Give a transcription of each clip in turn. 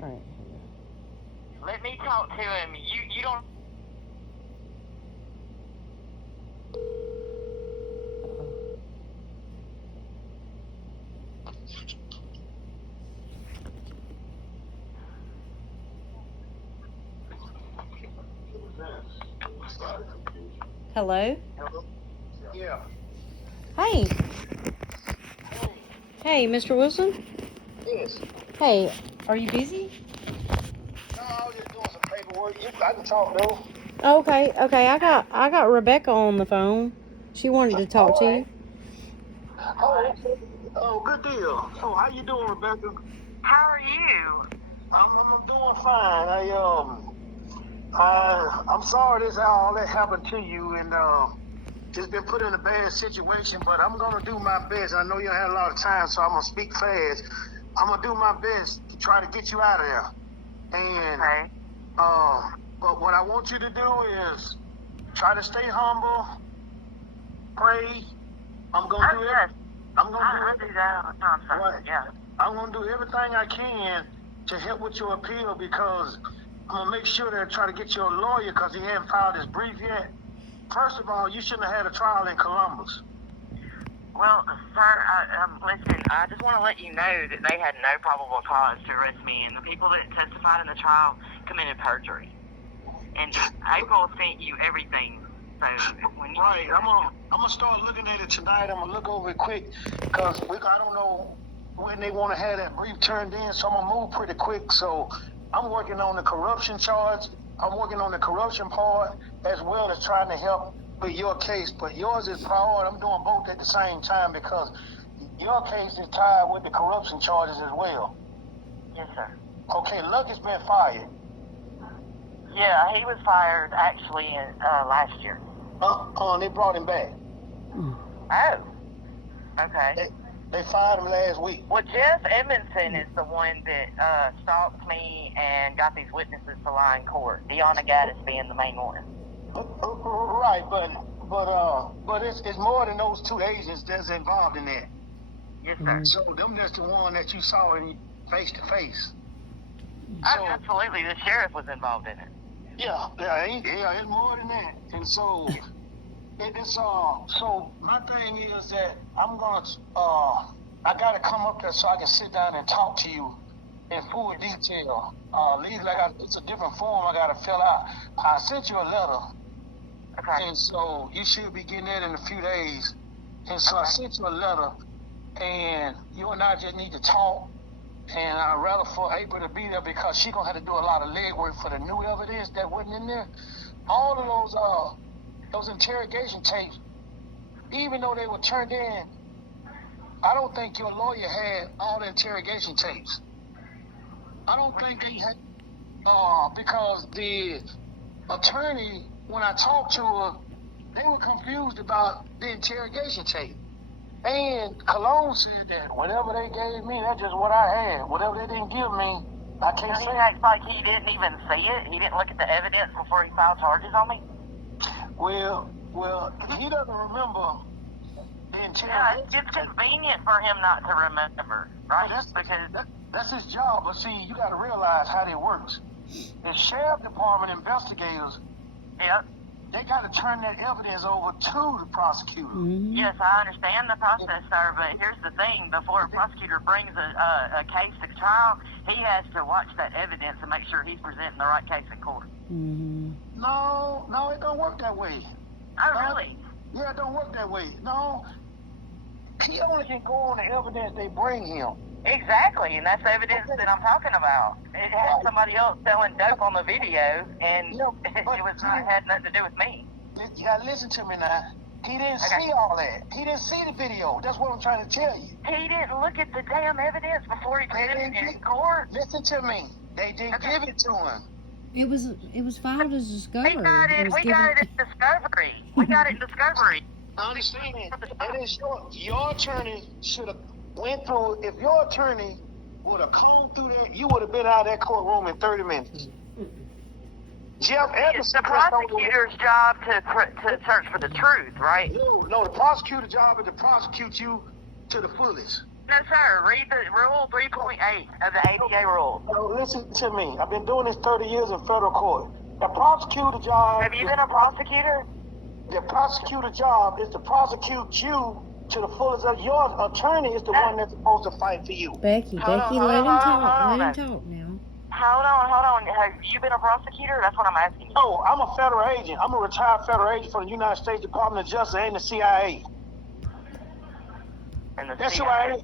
All right. Let me talk to him. You don't. Hello? Yeah. Hey. Hey, Mr. Wilson? Yes. Hey, are you busy? No, I was just doing some paperwork. I can talk though. Okay. I got Rebecca on the phone. She wanted to talk to you. Oh, okay. Oh, good deal. So, how you doing, Rebecca? How are you? I'm doing fine. I'm sorry all that happened to you, and just been put in a bad situation. But I'm gonna do my best. I know you had a lot of time, so I'm gonna speak fast. I'm gonna do my best to try to get you out of there. And Okay. but what I want you to do is try to stay humble, pray. I'm gonna do it. Yes. I'm gonna I do that all the time, sir. Right. Yeah. I'm gonna do everything I can to help with your appeal because I'm gonna make sure that I try to get your lawyer because he hasn't filed his brief yet. First of all, you shouldn't have had a trial in Columbus. Well, sir, listen, I just want to let you know that they had no probable cause to arrest me, and the people that testified in the trial committed perjury. And April sent you everything. So when you Right, I'm gonna start looking at it tonight. I'm gonna look over it quick because I don't know when they want to have that brief turned in, so I'm gonna move pretty quick. So I'm working on the corruption charge. I'm working on the corruption part as well as trying to help with your case. But yours is priority. I'm doing both at the same time because your case is tied with the corruption charges as well. Yes, sir. Okay, Lucky's been fired. Yeah, he was fired actually in last year. They brought him back. Oh. Okay. They fired him last week. Well, Jeff Edmondson is the one that stalked me and got these witnesses to lie in court. Deanna Gaddis being the main one. Right, but it's more than those two agents that's involved in that. Yes, sir. So them that's the one that you saw in face to face. Absolutely, the sheriff was involved in it. Yeah, it's more than that. And so so my thing is that I'm gonna I gotta come up there so I can sit down and talk to you in full detail. Legally, it's a different form I gotta fill out. I sent you a letter. Okay. And so you should be getting that in a few days. And so I sent you a letter, and you and I just need to talk. And I'd rather for April to be there because she's gonna have to do a lot of legwork for the new evidence that wasn't in there. All of those interrogation tapes, even though they were turned in, I don't think your lawyer had all the interrogation tapes. I don't think they had, because the attorney, when I talked to her, they were confused about the interrogation tape. And Cologne said that whatever they gave me, that's just what I had. Whatever they didn't give me, I can't say. He acts like he didn't even see it. He didn't look at the evidence before he filed charges on me. Well, he doesn't remember the interrogation. Yeah, it's convenient for him not to remember, right? That's his job. But see, you got to realize how it works. The sheriff department investigators, they got to turn that evidence over to the prosecutor. Mm-hmm. Yes, I understand the process, sir, but here's the thing. Before a prosecutor brings a case to trial, he has to watch that evidence and make sure he's presenting the right case in court. Mm-hmm. No, it don't work that way. Oh, really? Yeah, it don't work that way. No, he only can go on the evidence they bring him. Exactly, and that's the evidence that I'm talking about. It had somebody else selling dope on the video, and had nothing to do with me. You gotta listen to me now. He didn't see all that. He didn't see the video. That's what I'm trying to tell you. He didn't look at the damn evidence before he presented it in court. Listen to me. They didn't give it to him. It was filed as discovery. We got it in discovery. We got it in discovery. I understand. That is your attorney should have went through. If your attorney would have combed through that, you would have been out of that courtroom in 30 minutes. Jeff Edmondson. It's the prosecutor's job to search for the truth, right? No, the prosecutor's job is to prosecute you to the fullest. No, sir. Read the Rule 3.8 of the ADA rules. Now, listen to me. I've been doing this 30 years in federal court. The prosecutor job. Have you been a prosecutor? The prosecutor job is to prosecute you to the fullest of your attorney is the one that's supposed to fight for you. Becky, Hold Becky, on, let him hold on, talk. hold on, Let him talk now. Hold on. Have you been a prosecutor? That's what I'm asking you. No, I'm a federal agent. I'm a retired federal agent for the United States Department of Justice and the CIA. And the That's who CIA. I am.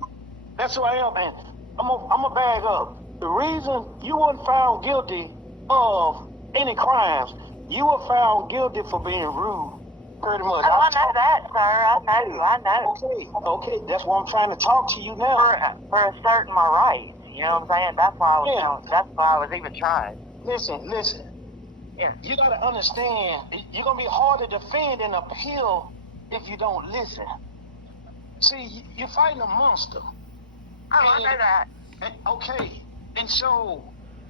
That's who I am, man. I'm a bag up. The reason you weren't found guilty of any crimes, you were found guilty for being rude. Pretty much. Oh, I know that, sir. I know. Okay. That's why I'm trying to talk to you now. For asserting my rights. You know what I'm saying? That's why I was even trying. Listen. Yeah. You gotta understand, you're gonna be hard to defend and appeal if you don't listen. See, you're fighting a monster. Oh, I know that. Okay, and so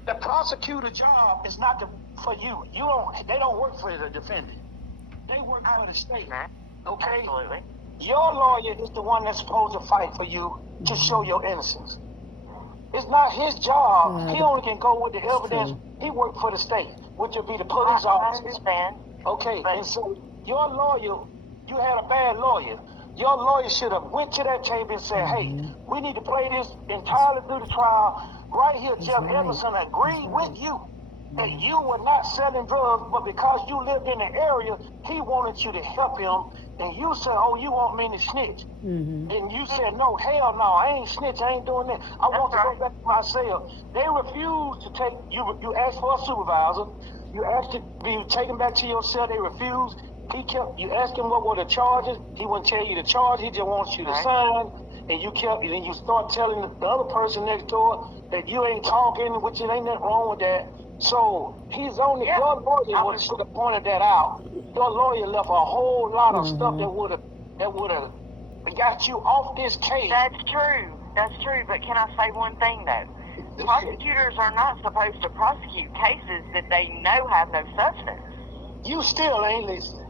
the prosecutor job is not for you. They don't work for the defendant. They work for the state. Okay? Absolutely. Your lawyer is the one that's supposed to fight for you to show your innocence. It's not his job. He only can go with the evidence. He worked for the state, which would be the police I officer. understand. Okay, and so your lawyer, you had a bad lawyer. Your lawyer should have went to that table and said, hey, we need to play this entirely through the trial. Right here, Jeff Emerson agreed with you that you were not selling drugs, but because you lived in the area, he wanted you to help him. And you said, oh, you want me to snitch. And you said, no, hell no, I ain't snitch, I ain't doing that. I want to go back to my cell. They refused to take, you asked for a supervisor. You asked to be taken back to your cell, they refused. You asked him what were the charges. He wouldn't tell you the charge. He just wants you to sign. And then you start telling the other person next door that you ain't talking, which it ain't nothing wrong with that. So he's only your lawyer should have pointed that out. Your lawyer left a whole lot of stuff that would have got you off this case. That's true. But can I say one thing though? Prosecutors are not supposed to prosecute cases that they know have no substance. You still ain't listening.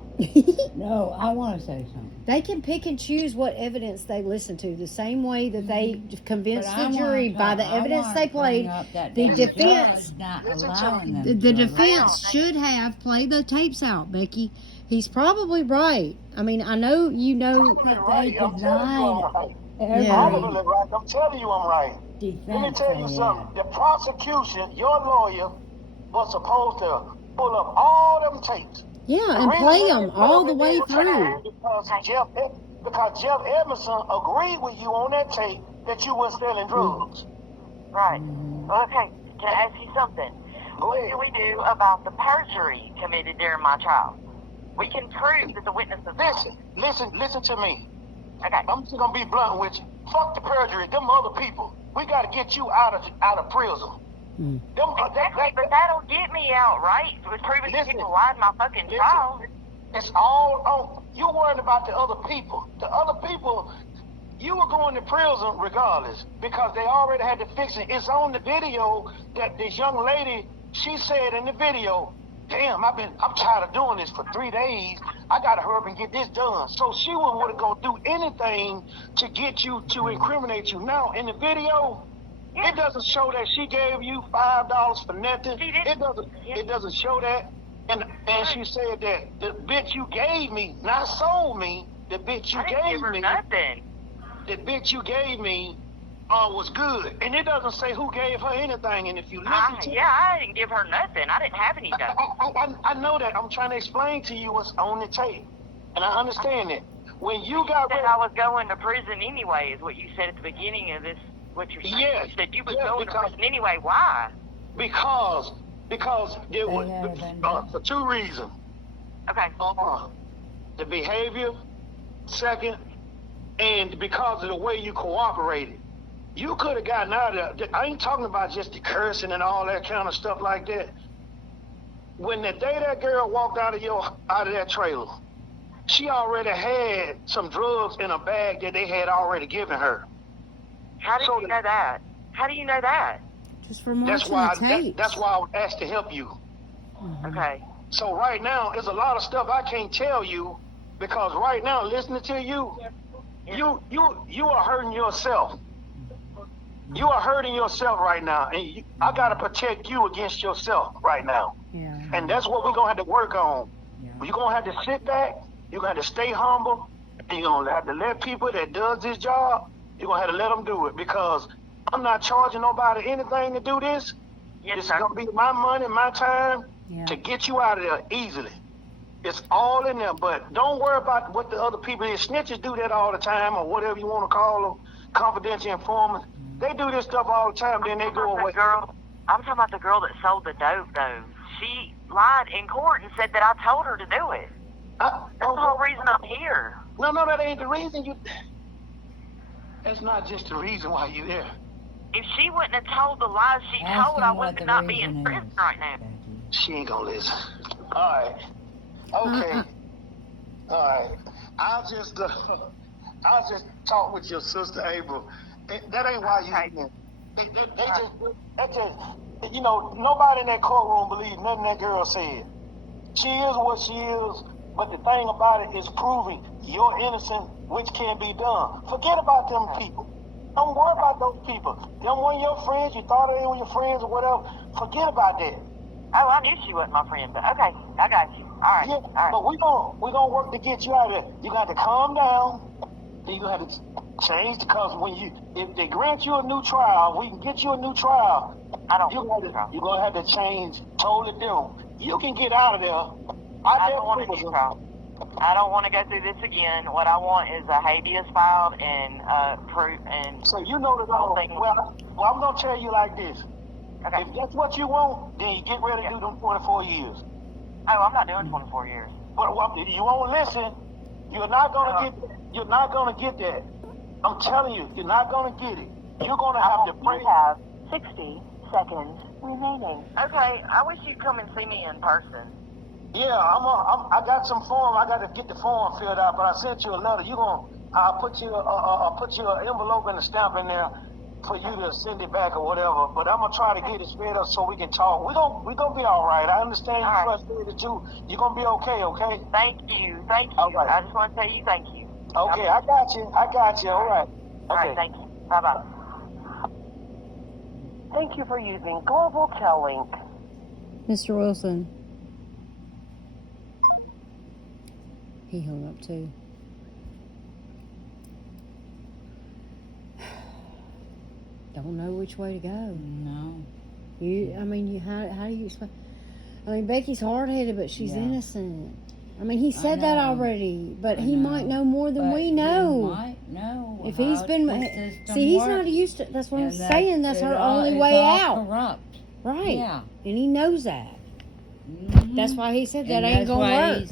No, I want to say something. They can pick and choose what evidence they listen to, the same way that they convince But the I jury wanna by the talk- I evidence wanna they bring played. up that The damn defense, judge not Listen to allowing me. them the to defense should have played the tapes out, Becky. He's probably right. I mean, I know you know. But Right, they I'm telling you I'm denied right. every Probably right. I'm telling you I'm right. defense. Let me tell you they something. had. The prosecution, your lawyer, was supposed to pull up all them tapes. Yeah, and play them all the way through. Because Jeff Emerson agreed with you on that tape that you weren't selling drugs. Right. Okay. Can I ask you something? What do we do about the perjury committed during my trial? We can prove that the witness is Listen to me. Okay. I'm just gonna be blunt with you. Fuck the perjury. Them other people. We gotta get you out of prison. Exactly, but that'll get me out, right? It was proving that people lied in my fucking trial. It's all on. You're worried about the other people. The other people, you were going to prison regardless because they already had to fix it. It's on the video that this young lady, she said in the video, damn, I'm tired of doing this for 3 days. I gotta hurry up and get this done. So she would go do anything to get you to incriminate you. Now in the video, it doesn't show that she gave you $5 for nothing. It doesn't show that. And she said that the bitch you gave me, not sold me, the bitch you I didn't gave give her me, nothing. the bitch you gave me was good. And it doesn't say who gave her anything. And if you listen to I didn't give her nothing. I didn't have any nothing. I know that. I'm trying to explain to you what's on the tape. And I understand that. When you got said ready, I was going to prison anyway, is what you said at the beginning of this, what you're saying. Yes, You said you was yes, going to because- prison anyway. Why? because it was haven't. for two reasons. Okay. The behavior, second, and because of the way you cooperated. You could have gotten out of there. I ain't talking about just the cursing and all that kind of stuff like that. When the day that girl walked out of that trailer, she already had some drugs in a bag that they had already given her. How did you know that? How do you know that? Just from That's watching why the tapes. that's why I was asked to help you. Okay. So right now, there's a lot of stuff I can't tell you because right now, listening to you, you are hurting yourself. You are hurting yourself right now, and I gotta protect you against yourself right now. Yeah. And that's what we're gonna have to work on. Yeah. You're gonna have to sit back. You're gonna have to stay humble. And you're gonna have to let people that does this job. You're gonna have to let them do it, because I'm not charging nobody anything to do this. Yes, This is sir. gonna be my money, my time Yeah. to get you out of there easily. It's all in there, but don't worry about what the other people is. Snitches do that all the time, or whatever you want to call them, confidential informants. They do this stuff all the time, then they go away. I'm talking about the girl that sold the dope, though. She lied in court and said that I told her to do it. That's the whole reason I'm here. No, that ain't the reason you. That's not just the reason why you there. If she wouldn't have told the lies she Ask told, him I what would the not be in reason prison is, right now. Becky. She ain't gonna listen. All right. Okay. All right. I'll just talk with your sister April. That ain't why you in there. They just, you know, nobody in that courtroom believes nothing that girl said. She is what she is, but the thing about it is proving you're innocent, which can be done. Forget about them people. Don't worry about those people. Them one of your friends, you thought they were your friends or whatever. Forget about that. Oh, I knew she wasn't my friend, but okay, I got you. All right, Yeah, all right. but we gonna work to get you out of there. You got to calm down. Then you gonna have to change, because if they grant you a new trial, we can get you a new trial. I don't You're want a new trial. gonna have to change totally different. You can get out of there. I don't want a new trial. I don't want to go through this again. What I want is a habeas filed and proof and. So you know the whole thing. Well, I'm gonna tell you like this. Okay. If that's what you want, then you get ready to do them 24 years. Oh, I'm not doing 24 years. But you won't listen. You're not gonna get that. You're not gonna get that. I'm telling you, you're not gonna get it. You're gonna have to pray. You have 60 seconds remaining. Okay, I wish you'd come and see me in person. Yeah, I got some form. I got to get the form filled out, but I sent you a letter. I'll put you an envelope and a stamp in there for you to send it back or whatever. But I'm gonna try to get it sped up so we can talk. We're gonna be all right. I understand you're All right. frustrated too. You're gonna be okay, okay? Thank you. All right. I just want to tell you thank you. Okay, I got you. All right. All right, Okay. thank you. Bye-bye. Thank you for using Global Tellink. Mr. Wilson. He hung up too. Don't know which way to go. No. How do you explain? I mean, Becky's hard-headed, but she's Yeah. innocent. I mean, he said that know. already, but I he know. might know more than But we he know. might know If how he's been, the system see, he's works. not used to. That's what I'm And saying. That's it her all- only it's way all out, corrupt. right? Yeah. And he knows that. Mhm. That's why he said that And ain't that's gonna why work. he's